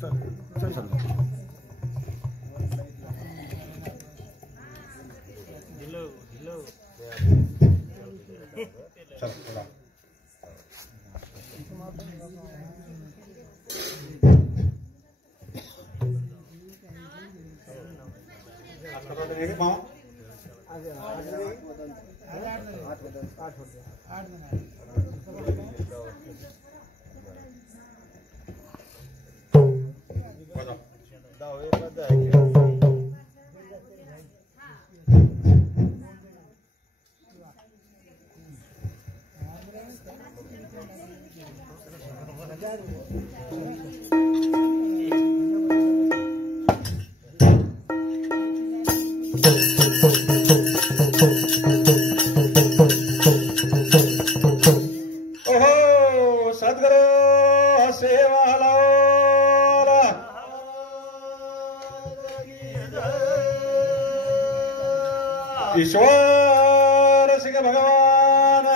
चल चल चल थोड़ा मामा ईश्वर सिंह भगवान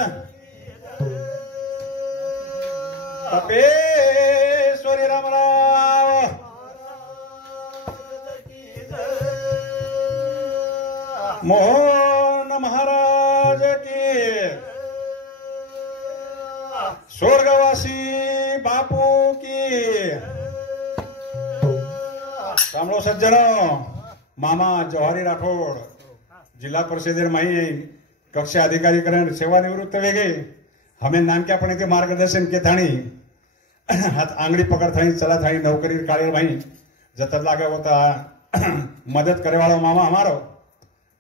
तपेश्वरी रामराव मोहन महाराज की स्वर्गवासी बापू की सामलो सज्जनों मामा जवाहरी राठौड़ जिला परिषद माही कक्षा अधिकारी करण सेवानिवृत्त वेगे हमें नानक्यापणे ते मार्गदर्शन के थाणी हाथ आंगड़ी पकड़ थाई चला थाई नौकरी काळे भाई जत लागे होता मदद करे वालो मामा हमारो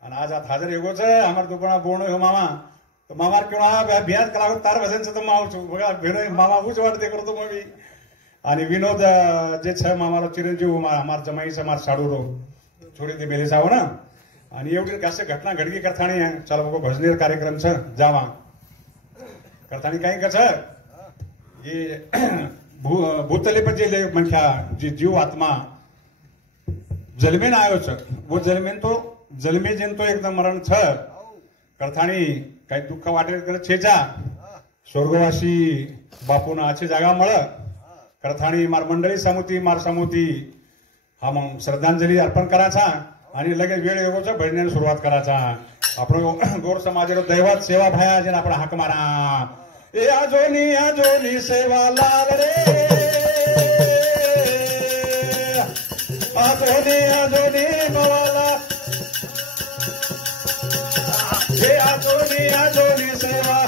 અને आज हाथ हाजर एगो छे हमार दुपणा बोणो हो मामा तो मामा क्यों आ बियाज कलावत तार वजन से तो माव छु बघा भेनो मामा उच वाटते करतो मवी आणि विनोद जे छे मामारो चिरंजीव हमार जमाई से हमार साडूरो छोड़ी दे मेले साव ना आणि एवढी कसे घटना घडगी करताणी चला बघो भजनेर कार्यक्रम छ जावा करताणी काही कस ये भूतले पर जे मनख्या जे जीव आत्मा जलमेन आयो छ वो जलमेन तो जलमे जेन तो एकदम मरण छ करताणी काही दुःख वाटेल कर छेजा स्वर्गवासी बापून आछे जागा मळ करताणी मार मंडळी समुती मार समुती हम श्रद्धांजली अर्पण कराचा आणि लगेच वेळ येवोचा भजनाने सुरुवात कराचा आपण गोर समाजेरो दैवत सेवा भाया जेन आपण हाक मारा ए आजोनी सेवा लाल रे आजोनी मवाला ए आजोनी सेवा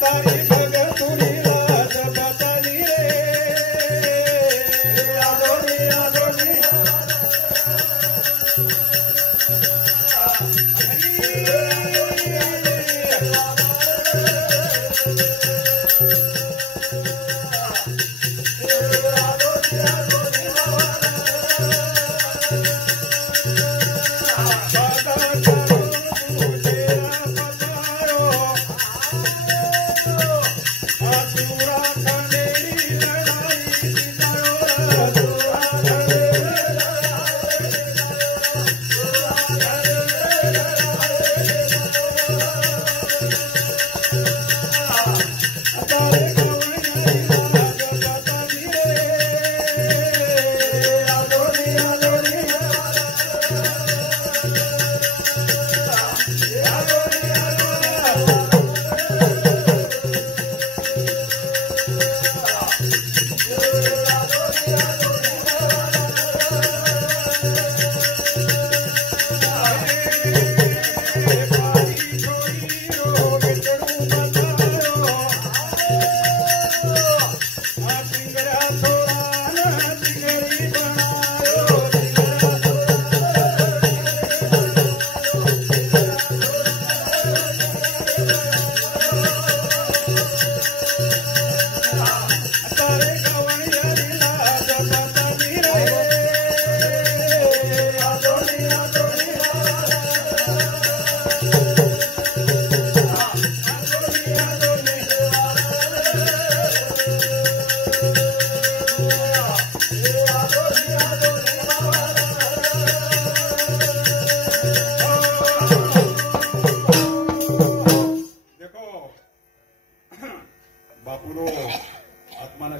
Hare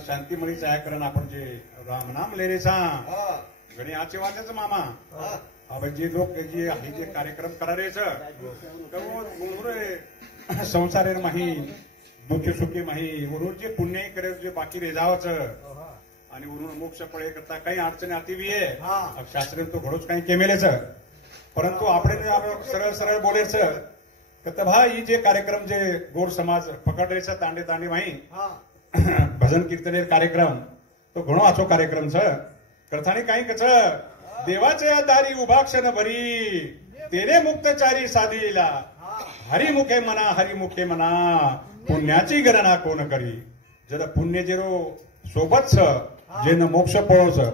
शांती मळी करण आपण जे राम नाम ले रे सा घणी आचे वाचायचं मामा હવે જે लोक જે અહીં જે કાર્યક્રમ કરારે છે તો ગુણુરે સંસારે માહી દુઃખી સુખી માહી વरून જે પુણ્ય કરે જે બાકી રેજાવ છે आणि वरून मोक्ष पळे करता काही अडचणी आती बी आहे शास्त्र तो घडोच काही केमेले છે परंतु આપણે सरळ सरळ बोले છે કે ભાઈ જે કાર્યક્રમ જે ગોળ સમાજ પકડે છે તાંડે તાંડી માહી ભજન કીર્તન કાર્યક્રમ તો ઘણો આછો કાર્યક્રમ છે કથाणी काही कच देवाचे दारी उभा क्षण भरी तेरे मुक्तचारी साधीला हरिमुखे मना पुण्याची गणना कोण करी जर पुण्य जेरो सोबत छ जेन मोक्ष पळो छ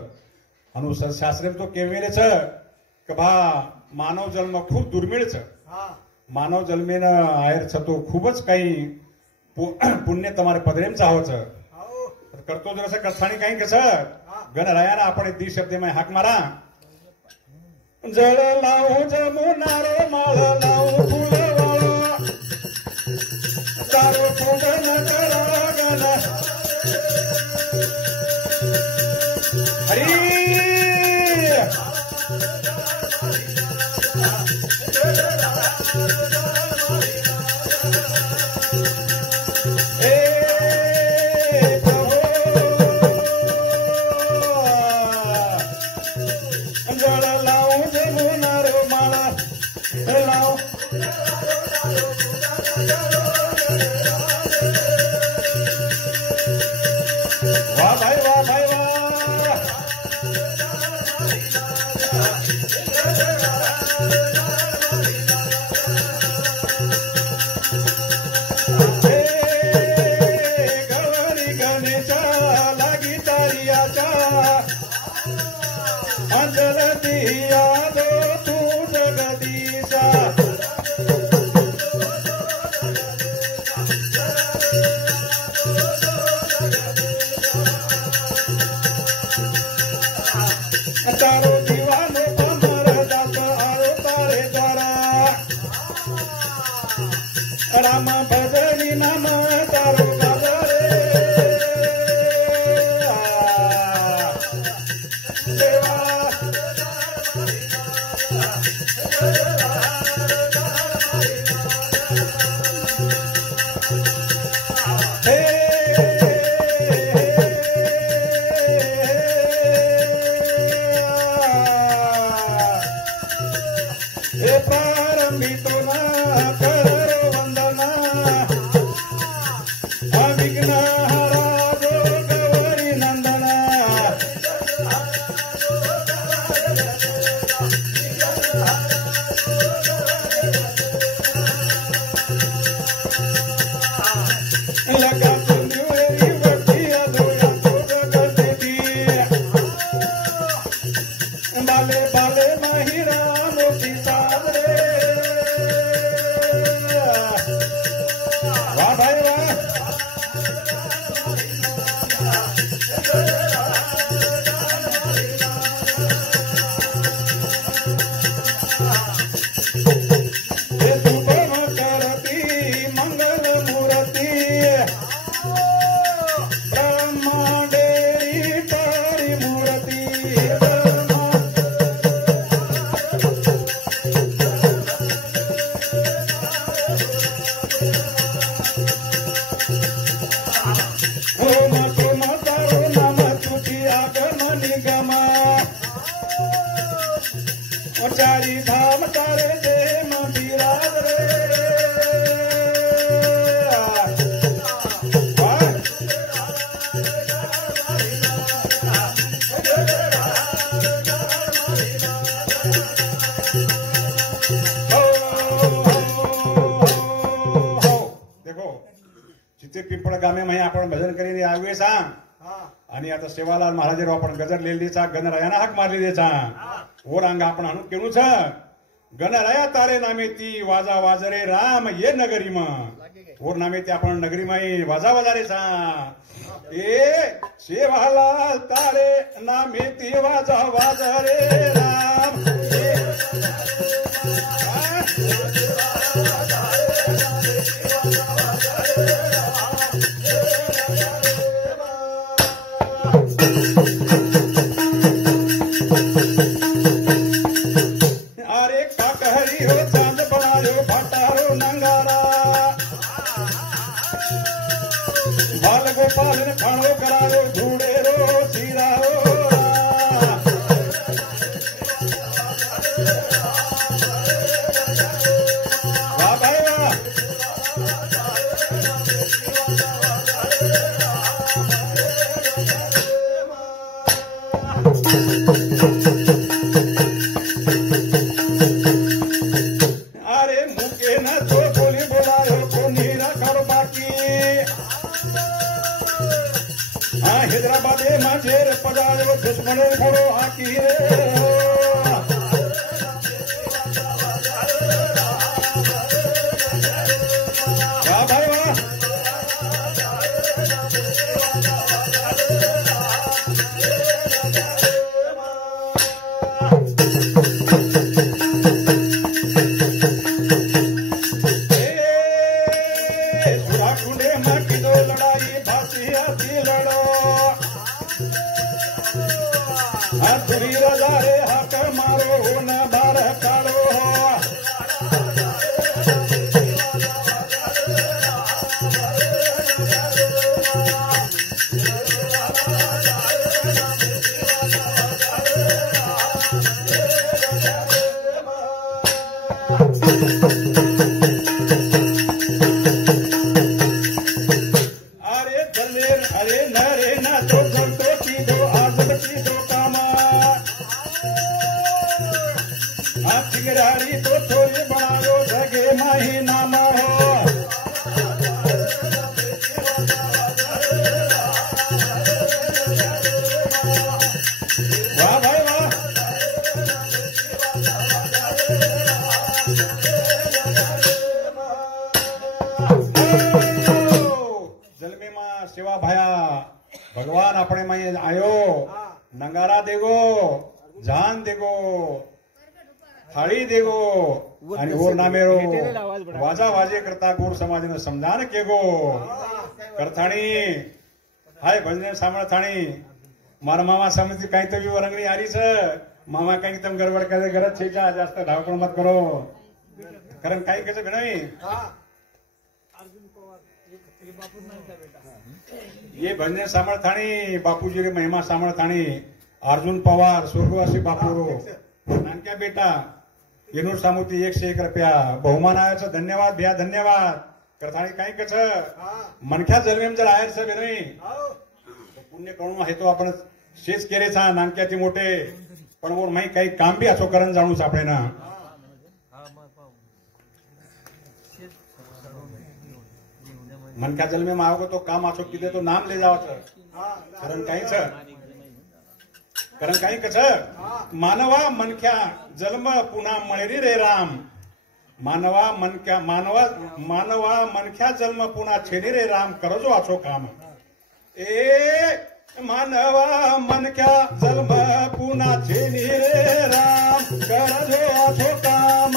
अनुसार शास्त्र तो केवेले छ કે ભા માનવ જન્મ ખૂબ દુર્મિળ છે માનવ જન્મેને આયર छ તો ખૂબ જ काही पुण्य તમારે પદરેમ ચાહો छ करतो जर असं कथाणी काही कसं गणरायाला आपण दी शब्दमय हाक मारा जळ लावू जमुनारो माळ लावू फुलवाळा दारू फुटन करा गण हरी राम भजनी नाम तारो गावरे देवा हे प्रारंभी तो ना राठो चिते पिंपळ गामे मही आपण भजन करीने आवे सांग आणि आता सेवालाल महाराज आपण गजर लेलीचा गणरायाना हाक मारली देचा ओर अंग आपण आणून केणूच गणराया तारे नामे ती वाजा वाजरे राम ये नगरी म ओर नामे ती आपण नगरी माई वाजा वाजारे सा ए सेवालाल तारे नामे ती वाजा वाजरे राम पालन खाणो करारो धूड़े रो सीरा रो वाह भाई वाह अरे मुके न तो बोली बोलायो को नीरा करो बाकी हैदराबादे माझेर पडायो दुश्मने घोडो हाकी रे वाह भाई वाह सुराकुंडे माकी दो लड़ाई भासिया दी लड़ो तुरी रजा रे हाक मारो न बार कालो अरे दलेर अरे नरे न तो जलतो की दो आजब की दो चिंगरारी तो थोड़ी बनाओ जगे माही नाम हो वाह भाई वाह जलमे मा सेवा भाया भगवान अपने में आयो नंगारा देगो जान देगो थाळी देगो आणि ओर नामेरो वाजा वाजे करता गोर समाजने समजान केगो करथाणी हाय भजने सामळ थाणी मारा मामा समजी काही तो वरंगणी आरीच मामा काही तम गडबड करे गरज छे जास्त धावपळ मत करो कारण काही कसं भिनाई ये भजने सामळ थाणी बापूजी रे महिमा सामळ थाणी अर्जुन पवार स्वर्गवासी बापू नानक्या बेटा येनूर सामुती 101 रुपया बहुमान आयाचं धन्यवाद भैया धन्यवाद करथाणी काही कच मनख्या जन्मेम जर आहेर सब नाही पुण्य करून आहे तो आपण शेच केरेचा नानक्याचे मोठे पण वर माही काही काम बी असो करण जाणूच आपले ना मनख्या जन्मे मागो तो काम असो किती तो नाम ले जावाचं कारण काही कच मानवा मनख्या जन्म पुन्हा मळरी रे राम मानवा मनख्या जन्म पुन्हा छेनी रे राम करजो आछो काम ए मानवा मनख्या जन्म पुन्हा छेनी रे राम करजो आछो काम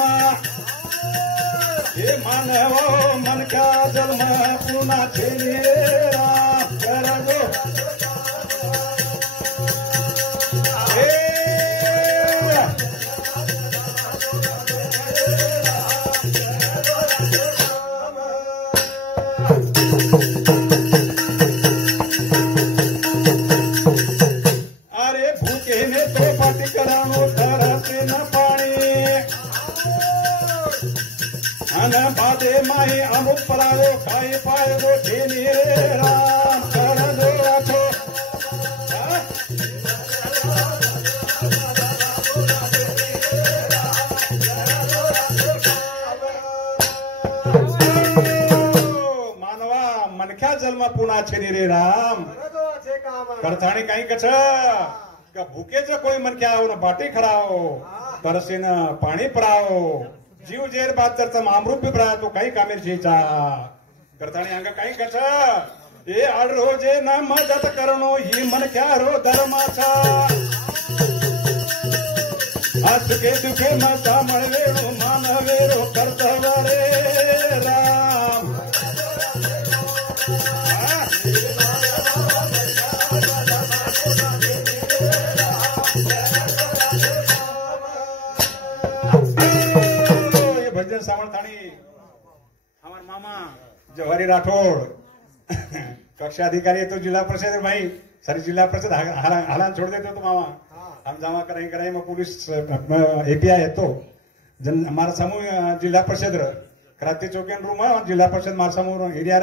ए मानवा मनख्या जन्म पुन्हा छेनी रे राम करजो अरे भूखे ने तो पाटी करानो धरते न पाणी अन बादे माही अमुक परायो खाई पायो ठेनी रे राम कर दो आछो मनख्या जन्म पुन्हा छेनी रे राम करथाणी काही कछ का भूकेच कोई मनख्या हो न बाटी खराओ तरसेन पाणी पराओ जीव जेर बात तर अमृत भी परा तो काही कामेर छेचा करथाणी अंग काही कछ ए आड रोजे न मदत करणो ही मनख्या रो धर्माचा सुखे दुखे मसा मळवेरो मानवेरो कर्तव्य रे राम ये भजन सामर्थाणी हमारे मामा जवाहरी राठौड़ कक्षा अधिकारी है तो जिला परिषद भाई सारी जिला परिषद हालान छोड़ देते तो मामा हम जमा कराएं में पुलिस एपीआई है तो जन हमारा समूह जिला परिषद क्रांति चौकियन रूम है जिला परिषद मार समूह एरिया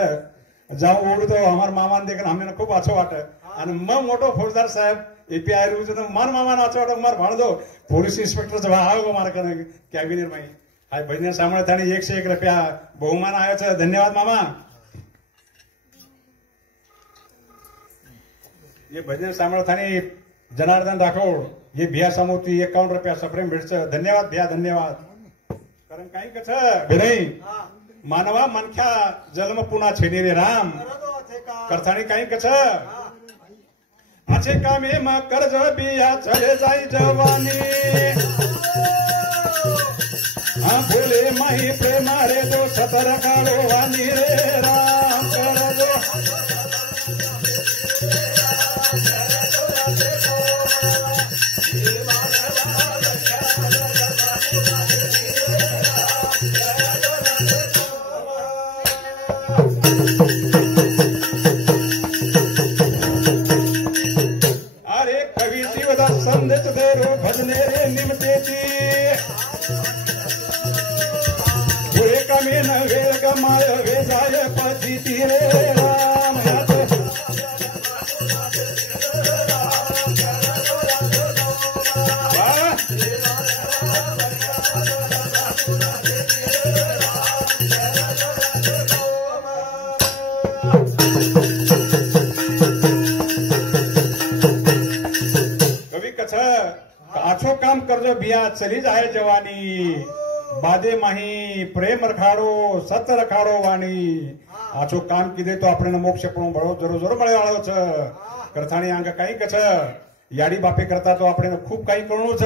जाऊं ओढू तो हमारे मामा ने देखकर हमें खूब अच्छो वाट आणि मग मोठो फौजदार साहेब एपीआई रूज तो मार मामा अच्छो वाट मार भाण दो पोलीस इंस्पेक्टर जब आओ मार कॅबिनेट माही हाय भजन सांभळत आणि 101 रुपया बहुमान आयो छे धन्यवाद मामा ये भजन सांभळत आणि जनार्दन राठौड़ ये भिया समूती 51 रुपया सप्रेम भेटच धन्यवाद भैया धन्यवाद कारण काही कछ भिनई मानवा मनख्या जन्म पुन्हा छेनी रे राम करथाणी काही कछ अच्छे कामे मा कर्ज बिया चले जाई जवानी हाँ बोले माही प्रेमा रे दो सतर काढो वाणी रे राम करजो संदेश दे रो भजने रे निमतेची पुरे कमी न वेळ गमाय वेजाय पजिती रे राम आछो काम करजो बिया चली जाए जवानी बादे माही प्रेम रखाड़ो सत रखाड़ो वाणी आछो काम कीधे तो अपने मोक्ष पण बळो जरो जरो मळे वाळो छ करथाणी अंग काही कछ याडी बापे करता तो अपने खूप काही करणो छ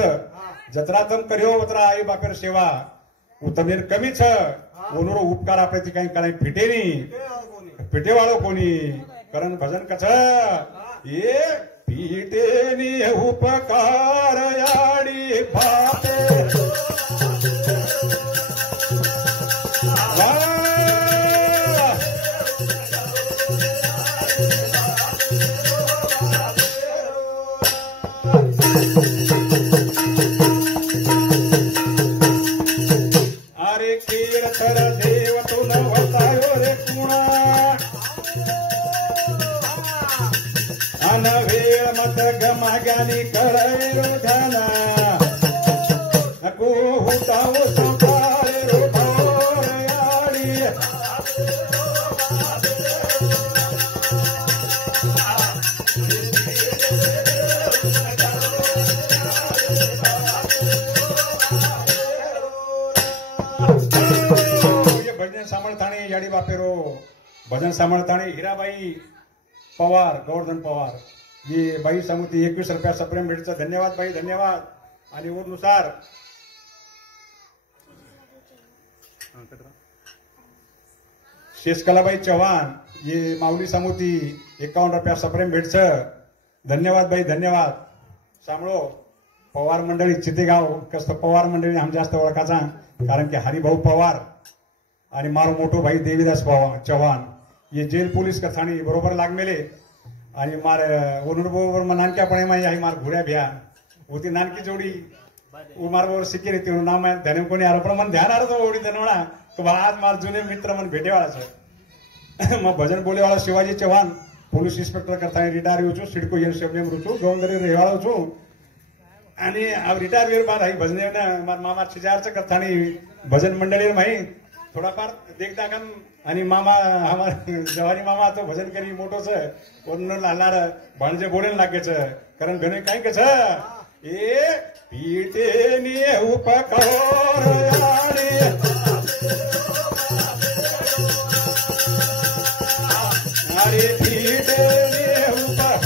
जत्रा तम कर्यो वत्रा आई बापेर सेवा उतमेर कमी छ ओनुरो उपकार आपले ती काही कराय फिटे वाळो कोणी कारण भजन कछ ये पीटेनी उपकार याडी बापे अरे कीर्तर देव तू न वतायो रे कुणा अनवेळ मत गमागानी करैरो धना नको हुताओ संसार रो ढोरयाडी ये भजन सांभळताणी याडी बापेरो भजन सांभळताणी हीराबाई पवार गोवर्धन पवार ये बाई समिती 21 रुपया सप्रेम भेटचा धन्यवाद बाई धन्यवाद आणि नुसार शेषकलाबाई चव्हाण ये माऊली समिती 51 रुपया सप्रेम भेटच धन्यवाद बाई धन्यवाद सांभळो पवार मंडळी चितेगाव कसं पवार मंडळी आम जास्त ओळखाचा कारण की हरिभाऊ पवार आणि मारो मोठो भाई देवीदास चव्हाण ये जेल पुलिस कथाणी बरोबर लागमेले आणि मार बरोबर मग नानक्यापणे माही आई मार घोड्या भ्या होती नानकी जोडी मार बरोबर शिकेल ती नाम ध्यान कोणी आरो पण मन ध्यान आरो ओढी देणवणा तो आज मार जुने मित्र मन भेटेवाळा मग भजन बोलेवाळा शिवाजी चव्हाण पोलीस इंस्पेक्टर करतानी रिटायर हो છું સિડકો એમ છું ગોંદરી રહેવાળો છું અને આ રિટાયર વેર બાદ આઈ ભજને મારા મામા 4000 કરતાની ભજન મંડળી માહી थोडाफार देखता का आणि मामा जवारी मामा तो भजन करी मोठोच वरून लालणार भाणजे बोडेन लागेच कारण बेन काय कस ए पीते नि उपकार अरे पीते नि उपकार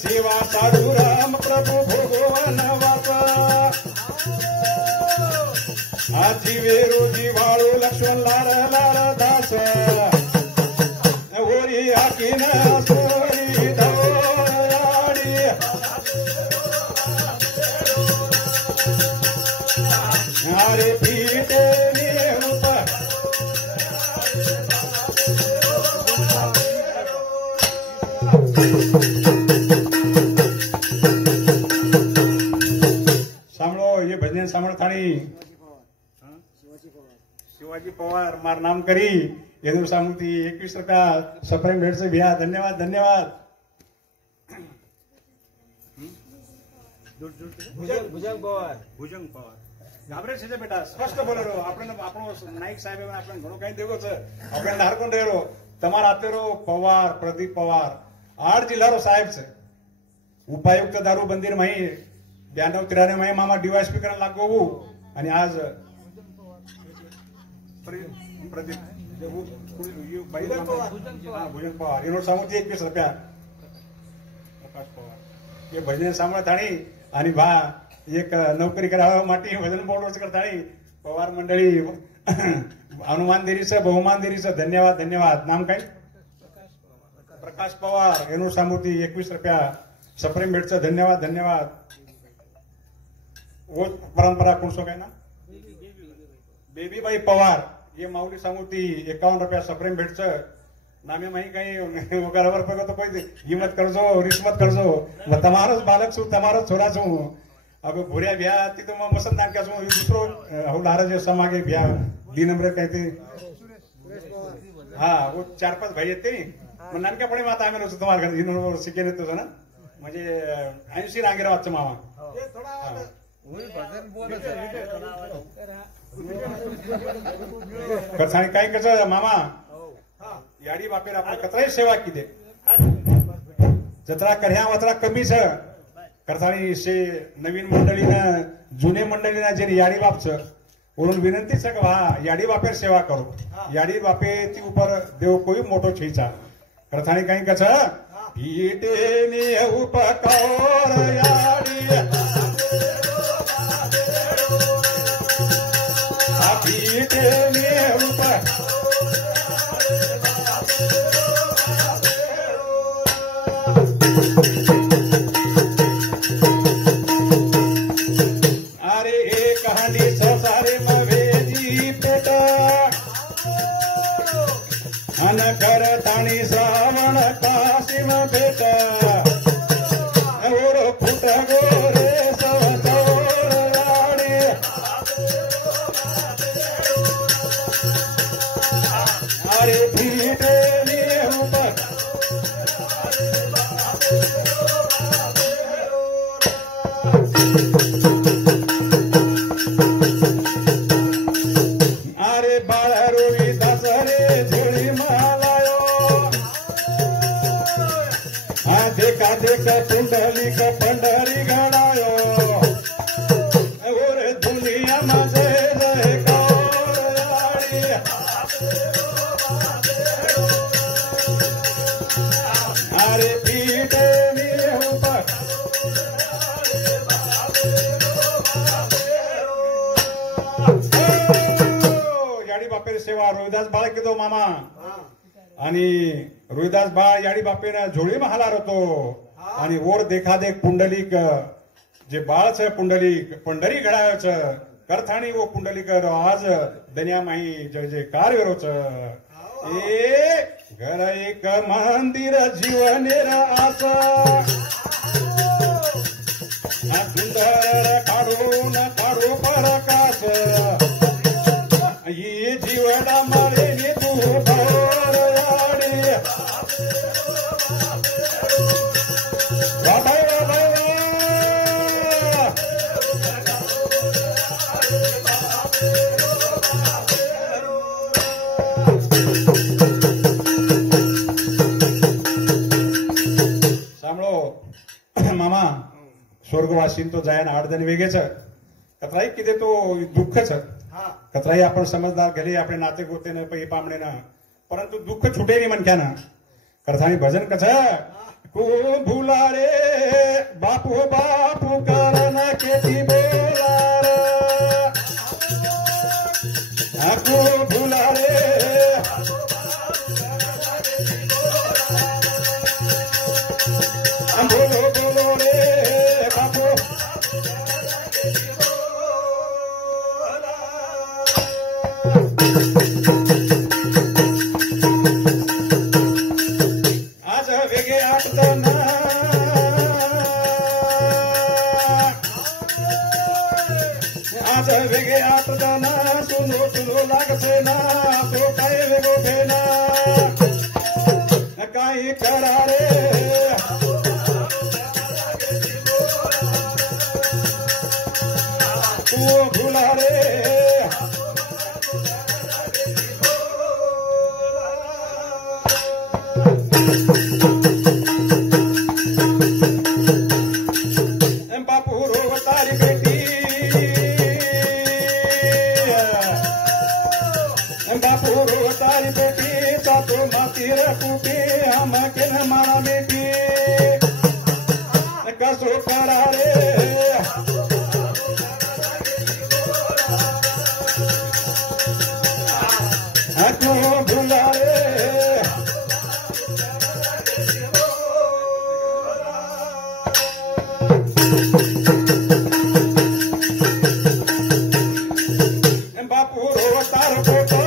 सेवा साधु राम प्रभु भगवान वाचा आजी वेरू जीवाळू लक्ष्मण लार लार दास ओरी आकीन सोरी धोयाडी अरे पीते भजन सामर्थाणी शिवाजी पवार मार नाम करी येदूर सामुती 21 रुपया सप्रेम भेट से भैया धन्यवाद धन्यवाद भुजंग पवार घाबरे छे बेटा स्पष्ट बोलेरो आपण नाईक साहेब आपण घणो काही देगो छ आपण धारकोन रहेरो તમારા આતેરો પવાર પ્રદીપ પવાર 8 જિલ્લારો સાહેબ છે ઉપાયુક્ત દારૂ બંદીર માં 92-93 માં મામા ડીવાયએસપી કરવા લાગો અને આજ પ્રદીપ ભુજંગ પવાર એનો સામુતી 21 રૂપિયા પ્રકાશ પવાર એ ભજન સાંભળતાણી आणि ભા એક નોકરી કરાવવા માટે ભજન બોર્ડ કરતાણી પવાર મંડળી अनुमान देरीचं बहुमान देरीचं धन्यवाद धन्यवाद नाम काय प्रकाश पवार एनो सामूती 21 रुपया सप्रेम भेटचं धन्यवाद धन्यवाद वो परंपरा कौन सो काय ना बेबीबाई पवार ये माऊली सामूती 51 रुपया सप्रेम भेटचं नामे माही काही वगैरे पर तो कोई हिम्मत करजो रिश्वत करजो मैं तमारो बालक छू तमारो छोरा छू अब भूरिया ब्या ती तो मसंद नाम क्या छू दूसरो हो लारा जे समागे ब्या दी नंबर कहते हाँ वो 4-5 भाई येते मग नानक्यापणे माता आम्ही नसतो तुम्हाला घर इनोवर शिकेन येतो ना म्हणजे 80 रांगेरा वाचचं मामा कथाणी काय कसं मामा याडी बापेर आपण कत्राई सेवा किती जत्रा कर्या वत्रा कमी छ करतानी से नवीन मंडळीनं जुने मंडळीनं जे याडी बापचं बोलून विनंती सक वा याडी बापेर सेवा करो याडी बापे ती ऊपर देव कोई मोठो छीचा करतानी काही कछ पीटे नि उपकार याडी पीटे नि उपकार अरे एक कहानी संसारे मवेजी पेटा अन कर ताणी श्रावण काशीम भेट और फुट गोरे सवसोर राणी अरे भीटे नि ऊपर अरे बाळ रोवी दसरे झोळी मालायो देखा देखा पुंडलिक पंढरी घडायो ओरे दुनिया माझे रे गौरवाडी अरे पीटे नि ऊपर याडी बापेर सेवा रोहिदास बाळ किदो मामा आणि रोहिदास बाळ याडी बापेन झोळी महालार होतो आणि ओर देखादेख पुंडलिक जे बाळ छ पुंडलिक पंढरी घडायच करथाणी वो पुंडलिक आज दनिया माही जय जयकार करोच ए घर एक मंदिर जीवनेर आस सुंदर काढून काढू परकाश ये जीवडा मारे तू भोर याडी स्वर्गवासीन तो जायन आडदन वेगेच कतराई किती तो दुःखच कतराई आपण समजदार गेले आपले नाते गोतेनं पै पामणेनं परंतु दुःख छुटे नाही मनक्यानं करतानी भजन कस को भूला रे बापू बापू कारण केती बोला रे को भूला रे बोलो बोलो रे बापू आज वेगळे आठदना आज वेगळे आठदना सुनो सुनो लागते ना तो काय वेगो घेना काही करा रे तू भुला रे बापू रो तारी बेटी बापू रो तारी बेटी सातो माती रखूटी हम के न मारा बेटी कसो करा रे तू भुला रे बापू रो तार पोता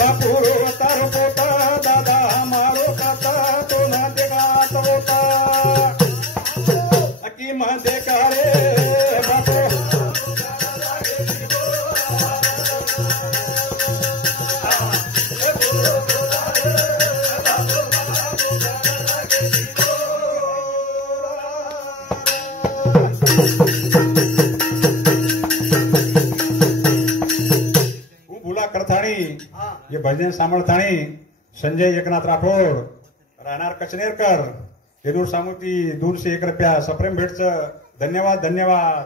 बापू रो तार पोता दादा हमारो काता तो ना देगात होता की मां देखा रे बापू भूला करथाणी ये भजन सामर्थाणी संजय एकनाथ राठोड राहणार कचनेरकर हेदूर सामुती दूरशे 1 रुपया सप्रेम भेटचं धन्यवाद धन्यवाद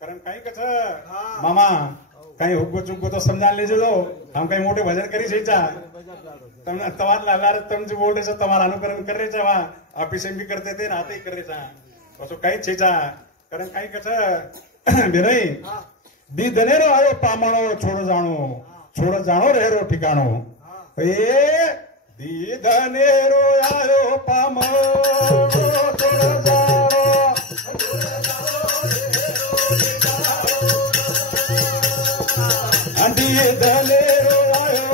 कारण काही कस मामा काही हुग्गो चुग्गो तो समजा ले जो हम काही मोठे भजन करी छेचा तवार लालार तुमचे बोलरेचा तवार अनुकरण करेचा वा ऑफिस भी करते थे नाते करेचा असो काही छेचा कारण काही कस बिरई दी दनेरो आयो पामणो छोड़ जानो रेरो ठिकानो ए दी दनेरो आयो पामणो छोड़ जानो दी दनेरो आयो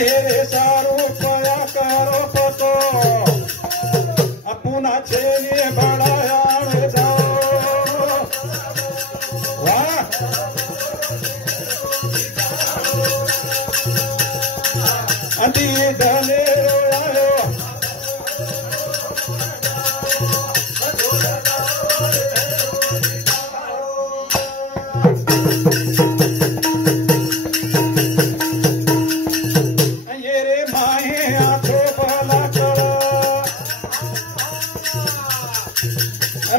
रे सारू पया करो पतो अपना छेनी बढ़ाया जाओ वाह अंधी धने रोयायो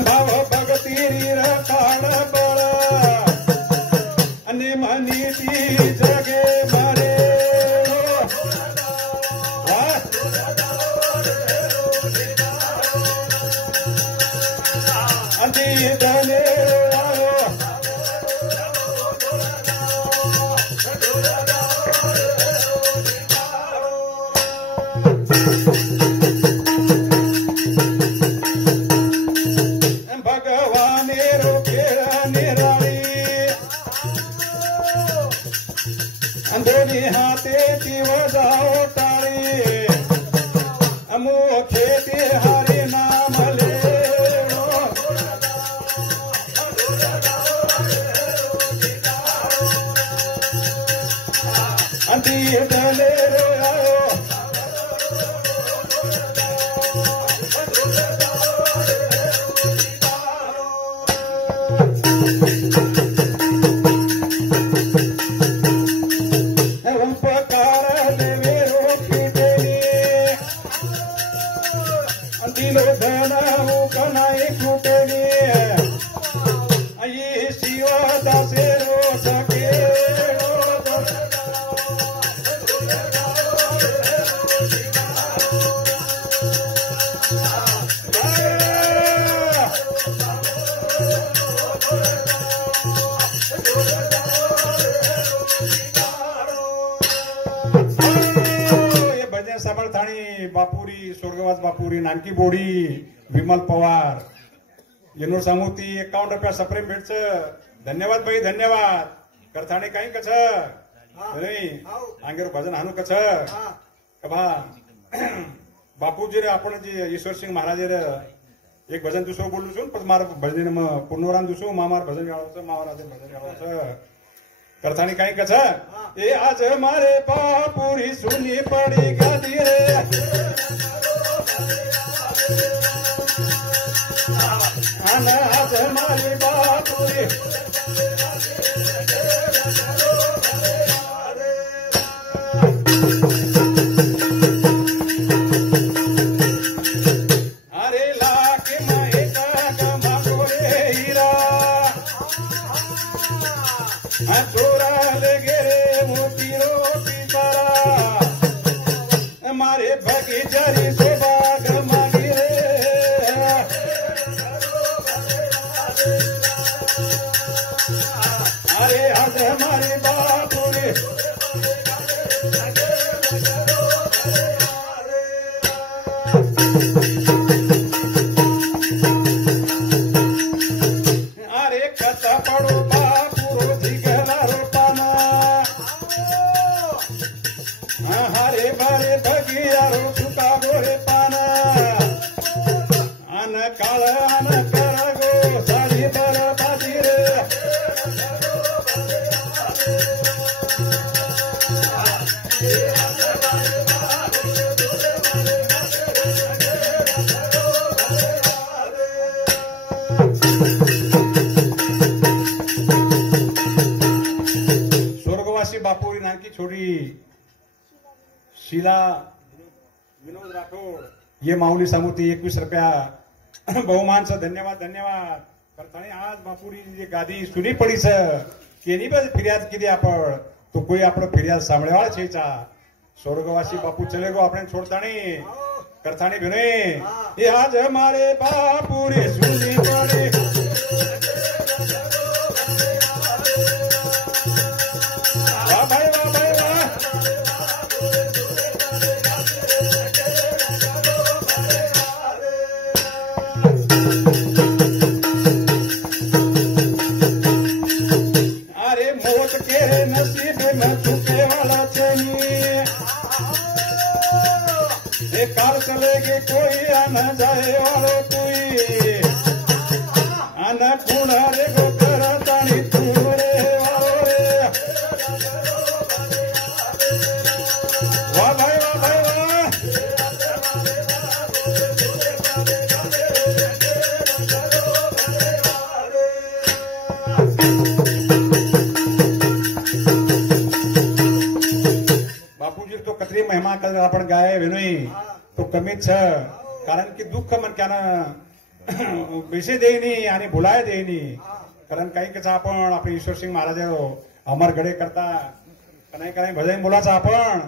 भाव भगती रखाड़ बड़ अन्य मनी ती जगे मारे अंधी धने दोन्ही हाते ती वजाओ टाळी अमो खेती हरी नाम ले मोती डले आयो उपकार देवे रोटी देवी दिलो धनाऊ कनाई छूटेली ये शिवा दासे रो सके समर्थाणी बापुरी स्वर्गवास बापुरी नानकी बोडी विमल पवार येनूर सामूती 51 रुपया सप्रेम भेटच धन्यवाद भाई धन्यवाद करथाणे काही कछ नाही आंगेर भजन हानू कछ कभा बापूजी रे आपण जे ईश्वर सिंह महाराज रे एक भजन दुसरो बोलू छून पण मार भजन पुनरान दुसरो मामार भजन गावचं मावराजे भजन गावचं करथाणी काही कछ ए आज मारे बापुरी सुनी पड़ी गादी रे आज मारी बापुरी अरे लाके माए का गमा गोरे हीरा चोरा ले गेरे मोती रोटी तारा मारे भगी जरी शोभा गमागी रे अरे आज हमारे बापुरी अरे कथा पड़ो बापुरो दिगला रोपाना हरे भरे भगिया रो चुका गोरे पाना अन काळ अन कर गो साडी बर बाजी रे स्वर्गवासी बापुरी नानकी छोड़ी शीला विनोद राठोड ये माऊली सामूती 21 रुपया बहुमानचं धन्यवाद धन्यवाद करताना आज बापुरी ये गादी सुनी पड़ी छ केनी बस फिर्याद की आपण तो कोई आपण फिर्याद सांभळेवाळ छेचा स्वर्गवासी बापू चले गो आपण छोड़तानी करतानी भने ये आज हमारे बापुरी सुनी पड़ी वाह भाई वाह भाई वाह अरे मौत के नसीब में छुपे वाला चाहिए काल चलेगी कोई आना जाए वालो कोई आना कूण रे गो करतानी तू रे वालो रे वाह भाई वाह भाई वाह बापूजी तो कतरी महिमा कर आपण गाय विनोई तो कमीच छ कारण की दुःख मनक्यानं विषय देईनी आणि भुलाय देईनी कारण काही कसं आपण आपले ईश्वर सिंह महाराज अमरगडे करता नाही काही भजन बोलायचं आपण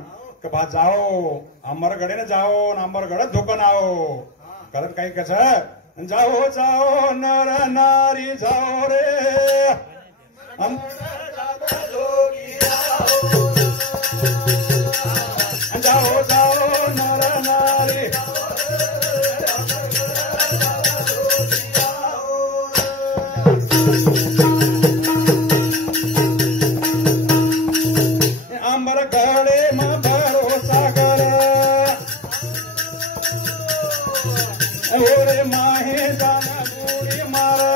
का जाओ अमरगडे न जाओ अमरगडच धोकन आओ कारण काही कसं जाओ जाओ नर नारी जाओ रे जाओ जाओ नर नारी अमरगडे में भरोसा कर ओरे माहे जाना बूढ़ी मारा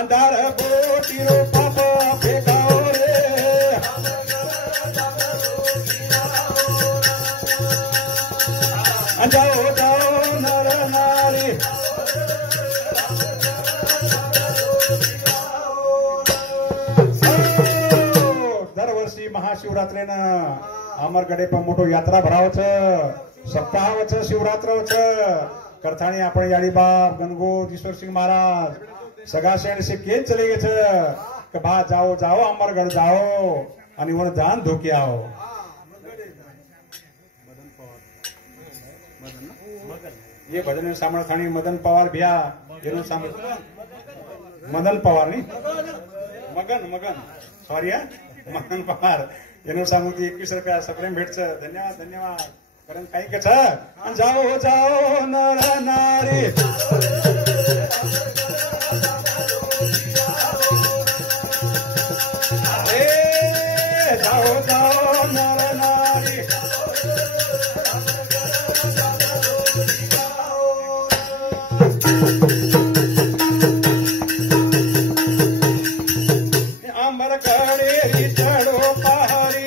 अंधार बोटी रो पापा फेंकाओ रे जाओ जाओ नर नारी दरवर्षी महाशिवरात्रेनं अमरगडे पण मोठो यात्रा भरावच सप्ताहावच शिवरात्रवच करताणी आपण याडी बाप गणगोत ईश्वर सिंह महाराज सगळा शेण से केन चले गेच कि बा जाओ जाओ अमरगढ़ जाओ आणि वन जान धोके आओ ये भजन सामर्थाणी मदन पवार भैया एनो मदन पवार नहीं मगन मगन सॉरी मगन पवार एनो सांगू की 21 रुपया सप्रेम भेटच धन्यवाद धन्यवाद कारण काही कच जाओ जाओ नर नारी जाओ जाओ नर नारी अमरगढ़े चढ़ो पहाड़ी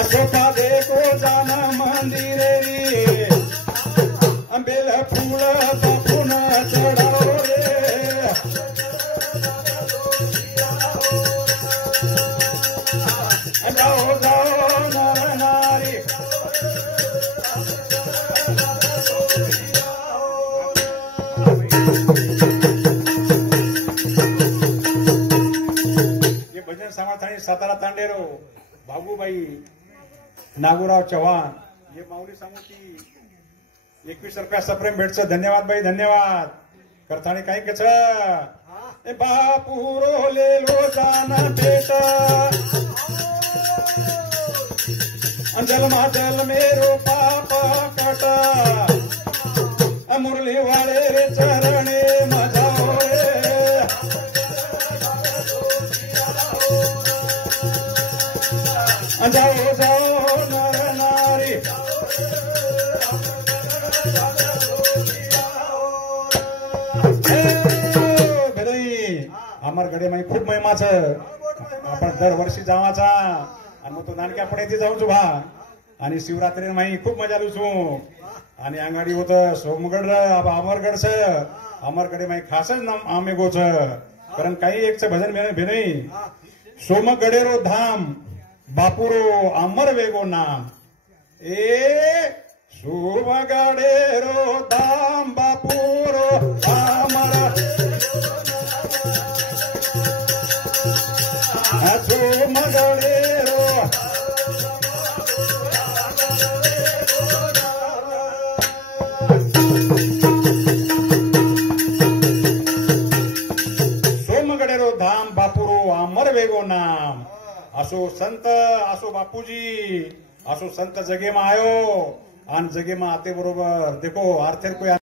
अशोका देखो जाना मंदिर बेल फूल फून चढ़ाओ रे जाओ जाओ नर नारी ये भजन समार्थाणी सातारा तांडेरो बाबूबाई नागोराव चव्हाण ये माऊली सांगू की 21 रुपया सप्रेम भेटच धन्यवाद बाई धन्यवाद करताणी काही कच बापूरो ले लो जाना बेटा अंजल माजल मेरो पापा कटा मुरली वाले रे चरणे मजाओ रे जाओ जाओ नर नारी अमरगडे माही खूप महिमाच आपण दरवर्षी जावाचा आणि मग तो नानक्या पण येथे जाऊच भा आणि शिवरात्री माही खूप मजा लुचू आणि अंगाडी होत सोमगड अमरगडच अमरगडे माही खासच नाम आम्ही गोच कारण काही एकच भजन भेनई सोमगडेरो धाम बापुरो अमर वेगो नाम ए सोमगडेरो धाम बापुरो अमर सोमगडेरो सोमगडेरो धाम बापुरो अमर वेगो नाम असो संत असो बापूजी असो संत जगे में आयो आणि जगे में आते बरोबर देखो आर्थर कोई